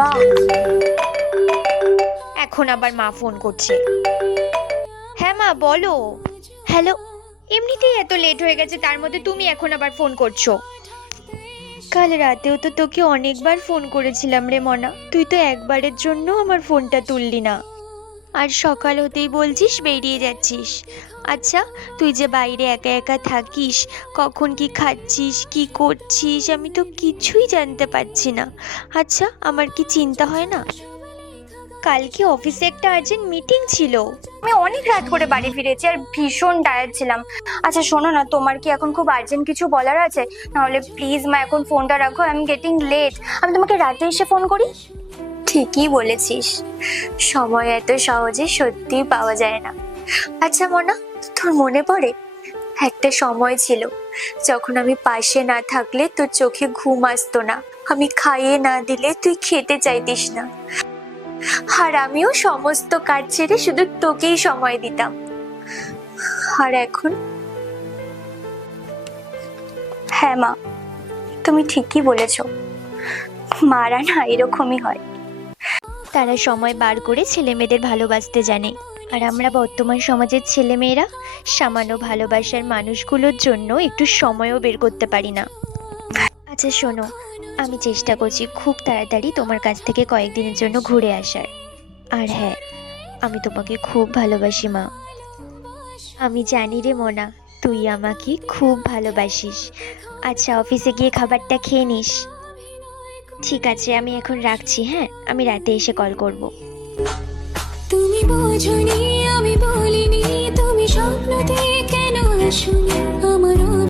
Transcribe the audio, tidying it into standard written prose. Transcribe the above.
বাবা, এখন আবার মা ফোন করছে। হ্যাঁ মা বলো। হ্যালো। এমনিতেই এত লেট হয়ে গেছে, তার মধ্যে তুমি এখন আবার ফোন করছো? কাল রাতেও তো তোকে অনেকবার ফোন করেছিলাম রে মনা, তুই তো একবারের জন্য আমার ফোনটা তুললি না। আর সকাল হতেই বলছিস বেরিয়ে যাচ্ছিস। আচ্ছা, তুই যে বাইরে একা একা থাকিস, কখন কি খাচ্ছিস কি করছিস আমি তো কিছুই জানতে পারছি না। আচ্ছা, আমার কি চিন্তা হয় না? কালকে অফিসে একটা আর্জেন্ট মিটিং ছিল। আমি অনেক রাত করে বাড়ি ফিরেছি আর ভীষণ টায়ার্ড ছিলাম। আচ্ছা শোনো না, তোমার কি এখন খুব আর্জেন্ট কিছু বলার আছে? নাহলে প্লিজ মা এখন ফোনটা রাখো, আই এম গেটিং লেট। আমি তোমাকে রাতে এসে ফোন করি। ঠিকই বলেছিস, সময় এত সহজে সত্যি পাওয়া যায় না। আচ্ছা মনা, তোর মনে পড়ে একটা সময় ছিল যখন আমি পাশে না থাকলে তোর চোখে ঘুম আসতো না, আমি খাইয়ে না দিলে তুই খেতে চাইতিস না, আর আমিও সমস্ত কাজ ছেড়ে শুধু তোকেই সময় দিতাম। আর এখন? হ্যাঁ মা, তুমি ঠিকই বলেছো, মারা না এরকমই হয়। তারা সময় বার করে ছেলে মেয়েদের ভালোবাসতে জানে, আর আমরা বর্তমান সমাজের ছেলে মেয়েরা সামান্য ভালোবাসার মানুষগুলোর জন্য একটু সময়ও বের করতে পারি না। আচ্ছা শোনো, আমি চেষ্টা করছি খুব তাড়াতাড়ি তোমার কাছ থেকে কয়েকদিনের জন্য ঘুরে আসার। আর হ্যাঁ, আমি তোমাকে খুব ভালোবাসি মা। আমি জানি রে মোনা, তুই আমাকে খুব ভালোবাসিস। আচ্ছা, অফিসে গিয়ে খাবারটা খেয়ে নিস। ঠিক আছে, আমি এখন রাখছি। হ্যাঁ, আমি রাতে এসে কল করব। তুমি বোঝনি আমি বলিনি, তুমি স্বপ্নতে কেন আসনি আমার